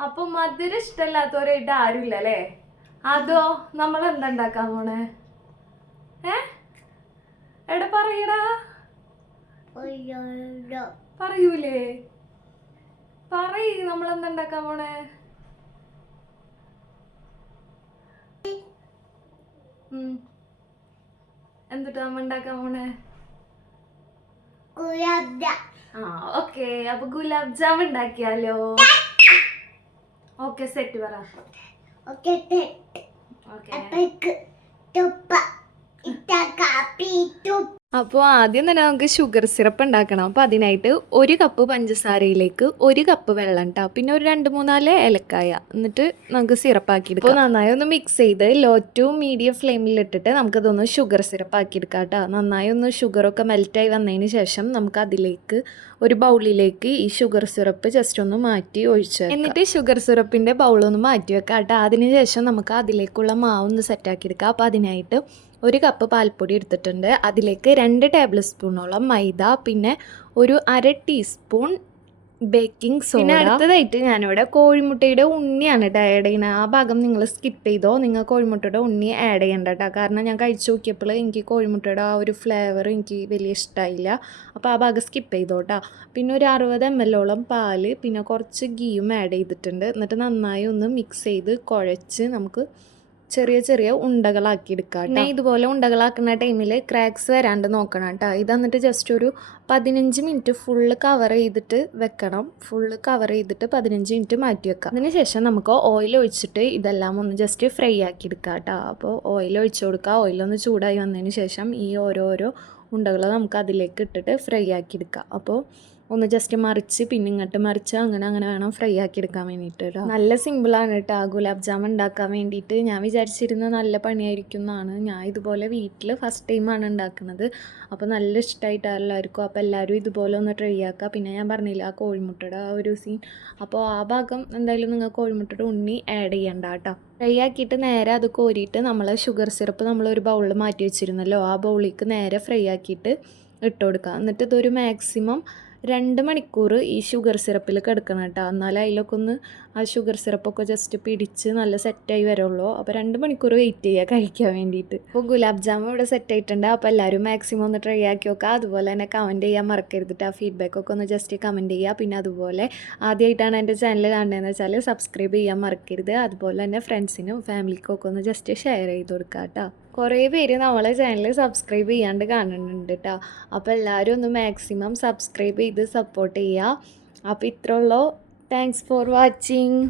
അപ്പൊ മധുരം ഇഷ്ടമല്ലാത്തവരായിട്ട് ആരുമില്ല അല്ലേ അതോ നമ്മൾ എന്താ ഉണ്ടാക്കാൻ പോണേ? ഏ? എട പറയടാ. പറയൂലേ. പറയ് നമ്മൾ എന്താ ഉണ്ടാക്കാൻ പോണേ. എന്തുട്ടാ നമ്മ ഉണ്ടാക്കാൻ പോണേ? ആ ഓക്കെ. അപ്പൊ ഗുലാബ് ജാം ഉണ്ടാക്കിയാലോ? ഓക്കെ സെറ്റ് പറ. ഓക്കെ അപ്പോൾ ആദ്യം തന്നെ നമുക്ക് ഷുഗർ സിറപ്പ് ഉണ്ടാക്കണം. അപ്പോൾ അതിനായിട്ട് ഒരു കപ്പ് പഞ്ചസാരയിലേക്ക് ഒരു കപ്പ് വെള്ളം കേട്ടോ പിന്നെ ഒരു രണ്ട് മൂന്നാൽ ഏലക്കായ എന്നിട്ട് നമുക്ക് സിറപ്പാക്കി എടുക്കാം. അപ്പോൾ നന്നായി ഒന്ന് മിക്സ് ചെയ്ത് ലോ ടു മീഡിയം ഫ്ലെയിമിൽ ഇട്ടിട്ട് നമുക്കതൊന്ന് ഷുഗർ സിറപ്പാക്കി എടുക്കാം കേട്ടോ നന്നായി ഒന്ന് ഷുഗറൊക്കെ മെൽറ്റായി വന്നതിന് ശേഷം നമുക്ക് അതിലേക്ക് ഒരു ബൗളിലേക്ക് ഈ ഷുഗർ സിറപ്പ് ജസ്റ്റ് ഒന്ന് മാറ്റി ഒഴിച്ച് എന്നിട്ട് ഷുഗർ സിറപ്പിന്റെ ബൗളൊന്ന് മാറ്റി വെക്കാം കേട്ടോ അതിന് ശേഷം നമുക്ക് അതിലേക്കുള്ള മാവ് ഒന്ന് സെറ്റാക്കി എടുക്കാം. അപ്പോൾ അതിനായിട്ട് ഒരു കപ്പ് പാൽപ്പൊടി എടുത്തിട്ടുണ്ട്. അതിലേക്ക് രണ്ട് ടേബിൾ സ്പൂണോളം മൈദ പിന്നെ ഒരു അര ടീസ്പൂൺ ബേക്കിംഗ് സോഡ പിന്നെ അടുത്തതായിട്ട് ഞാനിവിടെ കോഴിമുട്ടയുടെ ഉണ്ണിയാണ് കേട്ടോ ആഡ് ചെയ്യുന്നത്. ആ ഭാഗം നിങ്ങൾ സ്കിപ്പ് ചെയ്തോ. നിങ്ങൾ കോഴിമുട്ടയുടെ ഉണ്ണി ആഡ് ചെയ്യണ്ട കേട്ടോ കാരണം ഞാൻ കഴിച്ചു നോക്കിയപ്പോൾ എനിക്ക് കോഴിമുട്ടയുടെ ആ ഒരു ഫ്ലേവർ എനിക്ക് വലിയ ഇഷ്ടമായില്ല അപ്പോൾ ആ ഭാഗം സ്കിപ്പ് ചെയ്തോ പിന്നെ ഒരു അറുപത് എം എല്ലോളം പാൽ പിന്നെ കുറച്ച് ഗീയും ആഡ് ചെയ്തിട്ടുണ്ട്. എന്നിട്ട് നന്നായി ഒന്ന് മിക്സ് ചെയ്ത് കുഴച്ച് നമുക്ക് ചെറിയ ചെറിയ ഉണ്ടകളാക്കി എടുക്കാം പിന്നെ ഇതുപോലെ ഉണ്ടകളാക്കുന്ന ടൈമിൽ ക്രാക്സ് വരാണ്ട് നോക്കണം കേട്ടോ ഇത് എന്നിട്ട് ജസ്റ്റ് ഒരു പതിനഞ്ച് മിനിറ്റ് ഫുള്ള് കവർ ചെയ്തിട്ട് വെക്കണം. ഫുള്ള് കവർ ചെയ്തിട്ട് പതിനഞ്ച് മിനിറ്റ് മാറ്റി വെക്കാം. അതിന് ശേഷം നമുക്ക് ഓയിൽ ഒഴിച്ചിട്ട് ഇതെല്ലാം ഒന്ന് ജസ്റ്റ് ഫ്രൈ ആക്കി എടുക്കാം കേട്ടോ അപ്പോൾ ഓയിൽ ഒഴിച്ചു കൊടുക്കുക ഓയിലൊന്ന് ചൂടായി വന്നതിന് ശേഷം ഈ ഓരോരോ ഉണ്ടകൾ നമുക്ക് അതിലേക്ക് ഇട്ടിട്ട് ഫ്രൈ ആക്കി എടുക്കാം. അപ്പോൾ ഒന്ന് ജസ്റ്റ് മറിച്ച് പിന്നെ ഇങ്ങോട്ട് മറിച്ച് അങ്ങനെ അങ്ങനെ വേണം ഫ്രൈ ആക്കി എടുക്കാൻ വേണ്ടിയിട്ട് കേട്ടോ നല്ല സിമ്പിളാണ് കേട്ടോ ഗുലാബ് ജാം ഉണ്ടാക്കാൻ വേണ്ടിയിട്ട്. ഞാൻ വിചാരിച്ചിരുന്ന നല്ല പണിയായിരിക്കും എന്നാണ്. ഞാൻ ഇതുപോലെ വീട്ടിൽ ഫസ്റ്റ് ടൈമാണ് ഉണ്ടാക്കുന്നത്. അപ്പോൾ നല്ല ഇഷ്ടമായിട്ടാണ് എല്ലാവർക്കും. അപ്പോൾ എല്ലാവരും ഇതുപോലെ ഒന്ന് ട്രൈ ആക്കുക പിന്നെ ഞാൻ പറഞ്ഞില്ല ആ കോഴിമുട്ടയുടെ ആ ഒരു സീൻ അപ്പോൾ ആ ഭാഗം എന്തായാലും നിങ്ങൾ കോഴിമുട്ടയുടെ ഉണ്ണി ആഡ് ചെയ്യണ്ട കേട്ടോ ഫ്രൈ ആക്കിയിട്ട് നേരെ അത് കോരിയിട്ട് നമ്മൾ ഷുഗർ സിറപ്പ് നമ്മൾ ഒരു ബൗളിൽ മാറ്റി വെച്ചിരുന്നല്ലോ. ആ ബൗളിലേക്ക് നേരെ ഫ്രൈ ആക്കിയിട്ട് ഇട്ട് കൊടുക്കുക എന്നിട്ട് ഇതൊരു മാക്സിമം രണ്ട് മണിക്കൂർ ഈ ഷുഗർ സിറപ്പിൽ കിടക്കണം കേട്ടോ. എന്നാലേ അതിലൊക്കെ ഒന്ന് ആ ഷുഗർ സിറപ്പൊക്കെ ജസ്റ്റ് പിടിച്ച് നല്ല സെറ്റായി വരുള്ളൂ. അപ്പോൾ രണ്ട് മണിക്കൂർ വെയിറ്റ് ചെയ്യുക കഴിക്കാൻ വേണ്ടിയിട്ട്. അപ്പോൾ ഗുലാബ് ജാമുൻ ഇവിടെ സെറ്റ് ആയിട്ടുണ്ട് അപ്പോൾ എല്ലാവരും മാക്സിമം ഒന്ന് ട്രൈ ആക്കി നോക്കുക അതുപോലെ തന്നെ കമന്റ് ചെയ്യാൻ മറക്കരുതിട്ട് ആ ഫീഡ്ബാക്കൊക്കെ ഒന്ന് ജസ്റ്റ് കമന്റ് ചെയ്യുക പിന്നെ അതുപോലെ ആദ്യമായിട്ടാണ് എന്റെ ചാനൽ കാണുന്നതെന്ന് വെച്ചാൽ സബ്സ്ക്രൈബ് ചെയ്യാൻ മറക്കരുത്. അതുപോലെ തന്നെ ഫ്രണ്ട്സിനും ഫാമിലിക്കും ഒക്കെ ഒന്ന് ജസ്റ്റ് ഷെയർ ചെയ്ത് കൊടുക്കുക കേട്ടോ കുറേ പേര് നമ്മളെ ചാനൽ സബ്സ്ക്രൈബ് ചെയ്യാണ്ട് കാണുന്നുണ്ട് കേട്ടോ അപ്പോൾ എല്ലാവരും ഒന്ന് മാക്സിമം സബ്സ്ക്രൈബ് ചെയ്ത് സപ്പോർട്ട് ചെയ്യുക അപ്പോൾ ഇത്രയുള്ളൂ താങ്ക്സ് ഫോർ വാച്ചിങ്.